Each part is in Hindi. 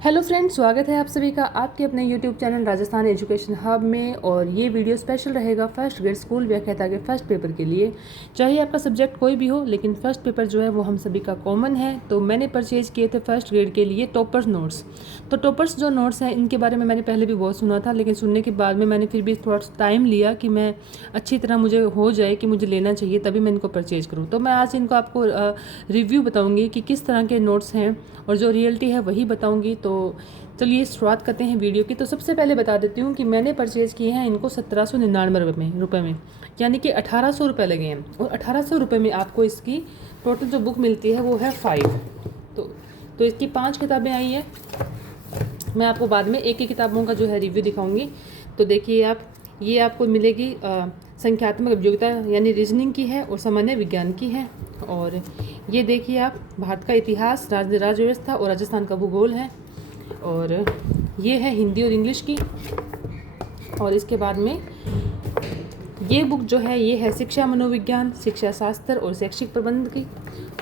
हेलो फ्रेंड्स, स्वागत है आप सभी का आपके अपने YouTube channel Rajasthan education hub में। और ये वीडियो स्पेशल रहेगा फर्स्ट ग्रेड स्कूल व्याख्याता के फर्स्ट पेपर के लिए। चाहे आपका सब्जेक्ट कोई भी हो, लेकिन फर्स्ट पेपर जो है वो हम सभी का कॉमन है। तो मैंने परचेज़ किए थे फर्स्ट ग्रेड के लिए टॉपर्स नोट्स। तो टॉपर्स जो नोट्स हैं इनके बारे में मैंने पहले भी बहुत सुना था, लेकिन सुनने के बाद में मैंने फिर भी थोड़ा टाइम लिया कि मैं अच्छी तरह मुझे हो जाए कि मुझे लेना चाहिए, तभी मैं इनको परचेज़ करूँ। तो मैं आज इनको आपको रिव्यू बताऊँगी कि किस तरह के नोट्स हैं और जो रियलिटी है वही बताऊँगी। तो चलिए शुरुआत करते हैं वीडियो की। तो सबसे पहले बता देती हूँ कि मैंने परचेज़ किए हैं इनको 1799 रुपये में, यानी कि 1800 रुपये लगे हैं। और 1800 रुपये में आपको इसकी टोटल जो बुक मिलती है वो है 5। तो इसकी 5 किताबें आई हैं। मैं आपको बाद में एक एक किताबों का जो है रिव्यू दिखाऊंगी। तो देखिए आप, ये आपको मिलेगी संख्यात्मक उपयोगिता यानी रीजनिंग की है और सामान्य विज्ञान की है। और ये देखिए आप, भारत का इतिहास, राज्य व्यवस्था और राजस्थान का भूगोल है। और ये है हिंदी और इंग्लिश की। और इसके बाद में ये बुक जो है ये है शिक्षा मनोविज्ञान, शिक्षा शास्त्र और शैक्षिक प्रबंध की।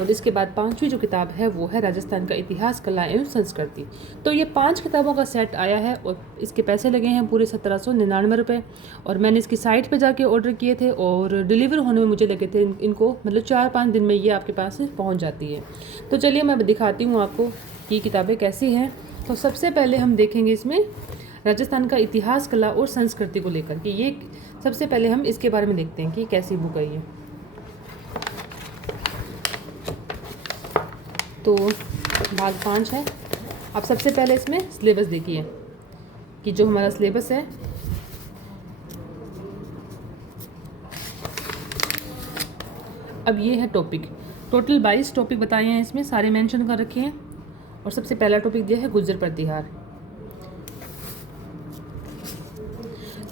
और इसके बाद 5वीं जो किताब है वो है राजस्थान का इतिहास, कला एवं संस्कृति। तो ये 5 किताबों का सेट आया है और इसके पैसे लगे हैं पूरे 1799 रुपये। और मैंने इसकी साइट पे जाके ऑर्डर किए थे और डिलीवर होने में मुझे लगे थे इनको मतलब 4-5 दिन में ये आपके पास पहुँच जाती है। तो चलिए मैं दिखाती हूँ आपको कि किताबें कैसी हैं। तो सबसे पहले हम देखेंगे इसमें राजस्थान का इतिहास, कला और संस्कृति को लेकर कि ये सबसे पहले हम इसके बारे में देखते हैं कि कैसी बुक है ये। तो भाग 5 है। अब सबसे पहले इसमें सिलेबस देखिए कि जो हमारा सिलेबस है अब ये है टॉपिक। टोटल 22 टॉपिक बताए हैं, इसमें सारे मेंशन कर रखे हैं। और सबसे पहला टॉपिक दिया है गुर्जर प्रतिहार।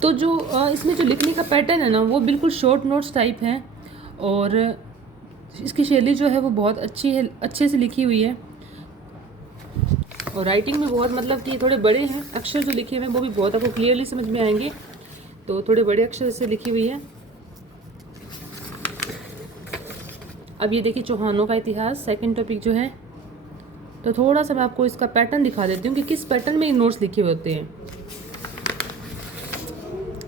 तो जो इसमें जो लिखने का पैटर्न है ना वो बिल्कुल शॉर्ट नोट्स टाइप है। और इसकी शैली जो है वो बहुत अच्छी है, अच्छे से लिखी हुई है। और राइटिंग में बहुत मतलब कि थोड़े बड़े हैं अक्षर जो लिखे हुए हैं वो भी बहुत आपको क्लियरली समझ में आएंगे। तो थोड़े बड़े अक्षर से लिखी हुई है। अब ये देखिए चौहानों का इतिहास, सेकंड टॉपिक जो है। तो थोड़ा सा मैं आपको इसका पैटर्न दिखा देती हूँ कि किस पैटर्न में ये नोट्स लिखे हुए होते हैं।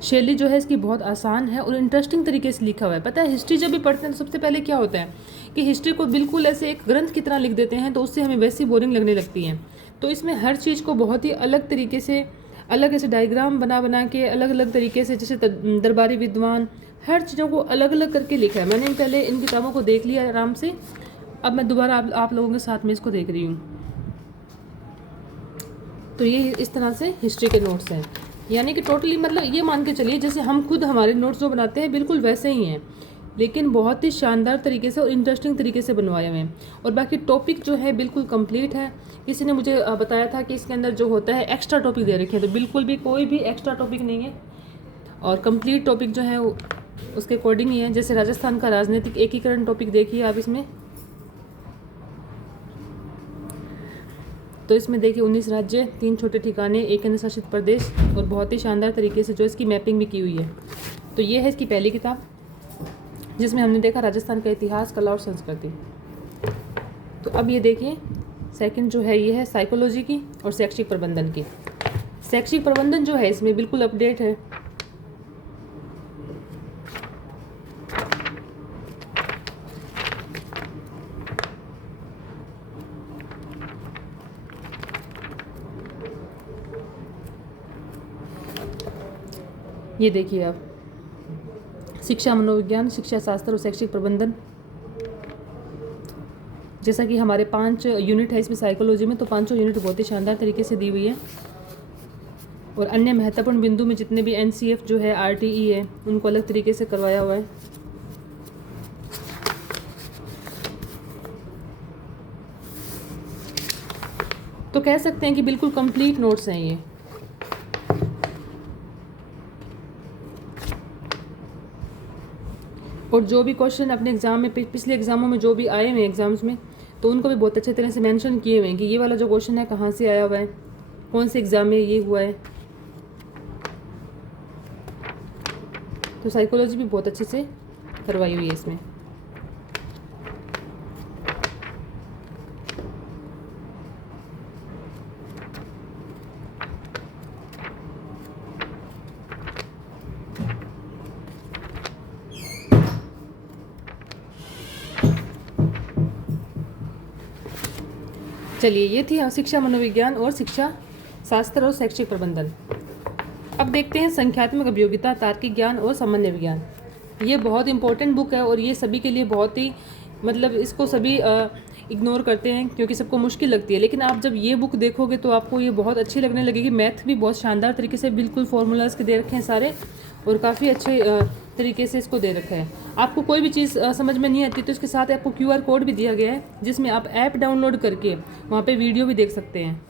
शैली जो है इसकी बहुत आसान है और इंटरेस्टिंग तरीके से लिखा हुआ है। पता है हिस्ट्री जब भी पढ़ते हैं तो सबसे पहले क्या होता है कि हिस्ट्री को बिल्कुल ऐसे एक ग्रंथ की तरह लिख देते हैं, तो उससे हमें वैसी बोरिंग लगने लगती है। तो इसमें हर चीज़ को बहुत ही अलग तरीके से, अलग ऐसे डायग्राम बना के अलग अलग तरीके से, जैसे दरबारी विद्वान, हर चीज़ों को अलग अलग करके लिखा है। मैंने पहले इन किताबों को देख लिया आराम से, अब मैं दोबारा आप लोगों के साथ में इसको देख रही हूँ। तो ये इस तरह से हिस्ट्री के नोट्स हैं, यानी कि टोटली मतलब ये मान के चलिए जैसे हम खुद हमारे नोट्स जो बनाते हैं बिल्कुल वैसे ही हैं, लेकिन बहुत ही शानदार तरीके से और इंटरेस्टिंग तरीके से बनवाए हुए हैं। और बाकी टॉपिक जो है बिल्कुल कंप्लीट है। किसी ने मुझे बताया था कि इसके अंदर जो होता है एक्स्ट्रा टॉपिक दे रखे हैं, तो बिल्कुल भी कोई भी एक्स्ट्रा टॉपिक नहीं है और कंप्लीट टॉपिक जो है उसके अकॉर्डिंग ही है। जैसे राजस्थान का राजनीतिक एकीकरण टॉपिक देखिए आप इसमें। तो इसमें देखिए 19 राज्य, 3 छोटे ठिकाने, एक केंद्र शासित प्रदेश, और बहुत ही शानदार तरीके से जो इसकी मैपिंग भी की हुई है। तो ये है इसकी पहली किताब जिसमें हमने देखा राजस्थान का इतिहास, कला और संस्कृति। तो अब ये देखिए सेकंड जो है ये है साइकोलॉजी की और शैक्षिक प्रबंधन की। शैक्षिक प्रबंधन जो है इसमें बिल्कुल अपडेट है। ये देखिए आप, शिक्षा मनोविज्ञान, शिक्षा शास्त्र और शैक्षिक प्रबंधन। जैसा कि हमारे 5 यूनिट है इसमें साइकोलॉजी में, तो 5 यूनिट बहुत ही शानदार तरीके से दी हुई है। और अन्य महत्वपूर्ण बिंदु में जितने भी NCF जो है, RTE है, उनको अलग तरीके से करवाया हुआ है। तो कह सकते हैं कि बिल्कुल कंप्लीट नोट्स हैं ये। और जो भी क्वेश्चन अपने एग्जाम में पिछले एग्जामों में जो भी आए हुए एग्जाम्स में, तो उनको भी बहुत अच्छे तरह से मेंशन किए हुए हैं कि ये वाला जो क्वेश्चन है कहाँ से आया हुआ है, कौन से एग्जाम में ये हुआ है। तो साइकोलॉजी भी बहुत अच्छे से करवाई हुई है इसमें। चलिए, ये थी शिक्षा मनोविज्ञान और शिक्षा शास्त्र और शैक्षिक प्रबंधन। अब देखते हैं संख्यात्मक अभियोगिता, तार्किक ज्ञान और सामान्य विज्ञान। ये बहुत इंपॉर्टेंट बुक है और ये सभी के लिए बहुत ही मतलब इसको सभी इग्नोर करते हैं क्योंकि सबको मुश्किल लगती है, लेकिन आप जब ये बुक देखोगे तो आपको ये बहुत अच्छी लगने लगेगी। मैथ भी बहुत शानदार तरीके से बिल्कुल फॉर्मूलाज के दे रखे हैं सारे, और काफ़ी अच्छे तरीके से इसको दे रखा है। आपको कोई भी चीज़ समझ में नहीं आती तो इसके साथ आपको QR कोड भी दिया गया है, जिसमें आप ऐप डाउनलोड करके वहाँ पे वीडियो भी देख सकते हैं।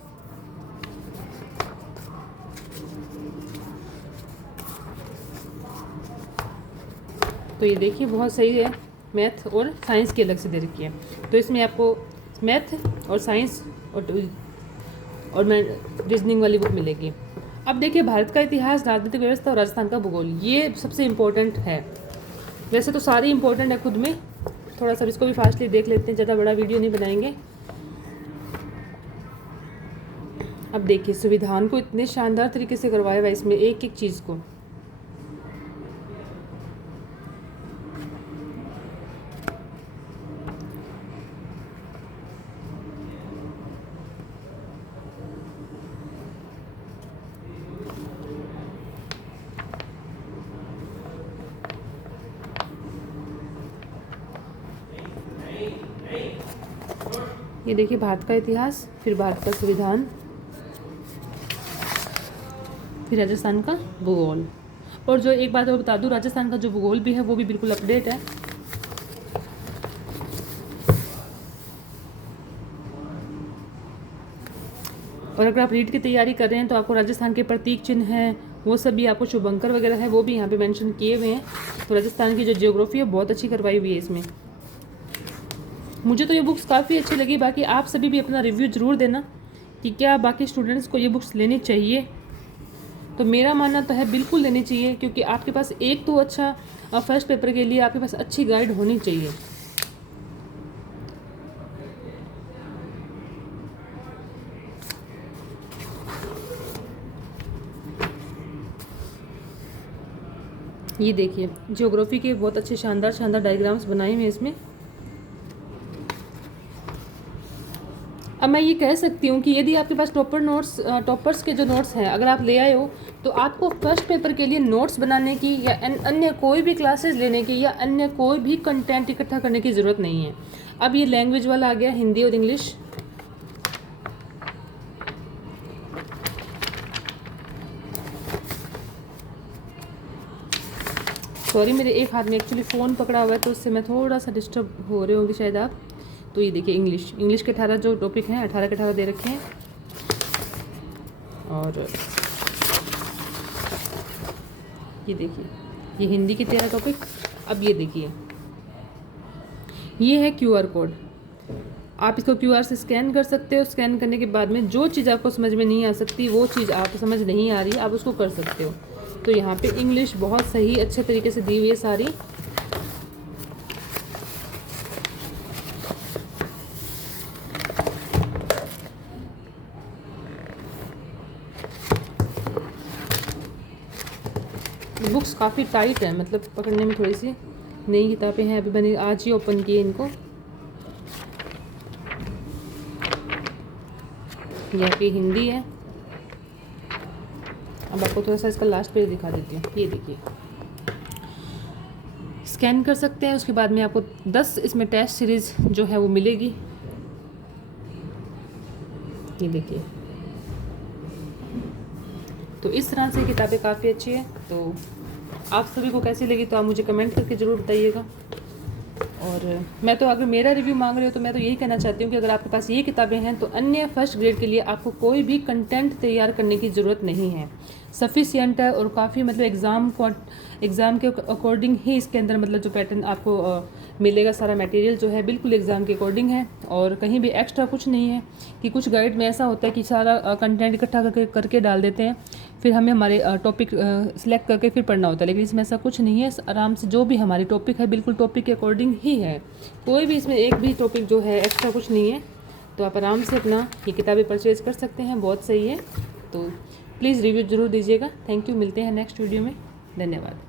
तो ये देखिए बहुत सही है, मैथ और साइंस की अलग से दे रखी है। तो इसमें आपको मैथ और साइंस और रीजनिंग वाली बुक मिलेगी। अब देखिए, भारत का इतिहास, राजनीतिक व्यवस्था और राजस्थान का भूगोल, ये सबसे इम्पोर्टेंट है। वैसे तो सारी इम्पोर्टेंट है खुद में, थोड़ा सा इसको भी फास्टली देख लेते हैं, ज़्यादा बड़ा वीडियो नहीं बनाएंगे। अब देखिए, संविधान को इतने शानदार तरीके से करवाया हुआ है इसमें, एक एक चीज़ को। ये देखिए, भारत का इतिहास, फिर भारत का संविधान, फिर राजस्थान का भूगोल। और जो एक बात और बता दूं, राजस्थान का जो भूगोल भी है वो भी बिल्कुल अपडेट है। और अगर आप रीट की तैयारी कर रहे हैं तो आपको राजस्थान के प्रतीक चिन्ह हैं, वो सब भी आपको, शुभंकर वगैरह है वो भी यहाँ पे मेंशन किए हुए हैं। तो राजस्थान की जो जियोग्राफी है बहुत अच्छी करवाई हुई है इसमें। मुझे तो ये बुक्स काफ़ी अच्छी लगी। बाकी आप सभी भी अपना रिव्यू ज़रूर देना कि क्या बाकी स्टूडेंट्स को ये बुक्स लेनी चाहिए। तो मेरा मानना तो है बिल्कुल लेनी चाहिए, क्योंकि आपके पास एक तो अच्छा फर्स्ट पेपर के लिए आपके पास अच्छी गाइड होनी चाहिए। ये देखिए, ज्योग्राफी के बहुत अच्छे शानदार शानदार डायग्राम्स बनाए हुए हैं इसमें। अब मैं ये कह सकती हूँ कि यदि आपके पास टॉपर्स के जो नोट्स हैं अगर आप ले आए हो, तो आपको फर्स्ट पेपर के लिए नोट्स बनाने की या अन्य कोई भी क्लासेस लेने की या अन्य कोई भी कंटेंट इकट्ठा करने की ज़रूरत नहीं है। अब ये लैंग्वेज वाला आ गया, हिंदी और इंग्लिश। सॉरी, मेरे एक हाथ में एक्चुअली फ़ोन पकड़ा हुआ है तो उससे मैं थोड़ा सा डिस्टर्ब हो रहे होंगे शायद आप। तो ये देखिए, इंग्लिश के 18 जो टॉपिक हैं 18 के 18 दे रखे हैं। और ये देखिए, ये हिंदी के 13 टॉपिक। अब ये देखिए, ये है QR कोड। आप इसको QR से स्कैन कर सकते हो। स्कैन करने के बाद में जो चीज़ आपको समझ में नहीं आ सकती, वो चीज़ आप समझ नहीं आ रही, आप उसको कर सकते हो। तो यहाँ पे इंग्लिश बहुत सही अच्छे तरीके से दी हुई है सारी। बुक्स काफ़ी टाइट है, मतलब पकड़ने में थोड़ी सी। नई किताबें हैं, अभी मैंने आज ही ओपन किए इनको। यह की हिंदी है। अब आपको थोड़ा सा इसका लास्ट पेज दिखा देती हूँ। ये देखिए, स्कैन कर सकते हैं। उसके बाद में आपको 10 इसमें टेस्ट सीरीज़ जो है वो मिलेगी। ये देखिए, तो इस तरह से किताबें काफ़ी अच्छी है। तो आप सभी को कैसी लगी तो आप मुझे कमेंट करके ज़रूर बताइएगा। और मैं तो, अगर मेरा रिव्यू मांग रहे हो तो मैं तो यही कहना चाहती हूँ कि अगर आपके पास ये किताबें हैं तो अन्य फर्स्ट ग्रेड के लिए आपको कोई भी कंटेंट तैयार करने की ज़रूरत नहीं है, सफिशिएंट है। और काफ़ी मतलब एग्ज़ाम के अकॉर्डिंग ही इसके अंदर मतलब जो पैटर्न आपको मिलेगा, सारा मटेरियल जो है बिल्कुल एग्ज़ाम के अकॉर्डिंग है। और कहीं भी एक्स्ट्रा कुछ नहीं है कि कुछ गाइड में ऐसा होता है कि सारा कंटेंट इकट्ठा करके डाल देते हैं, फिर हमें हमारे टॉपिक सिलेक्ट करके फिर पढ़ना होता है। लेकिन इसमें ऐसा कुछ नहीं है। आराम से जो भी हमारी टॉपिक है बिल्कुल टॉपिक के अकॉर्डिंग ही है। कोई भी इसमें एक भी टॉपिक जो है एक्स्ट्रा कुछ नहीं है। तो आप आराम से अपना ये किताबें परचेज़ कर सकते हैं, बहुत सही है। तो प्लीज़ रिव्यू ज़रूर दीजिएगा। थैंक यू, मिलते हैं नेक्स्ट वीडियो में। धन्यवाद।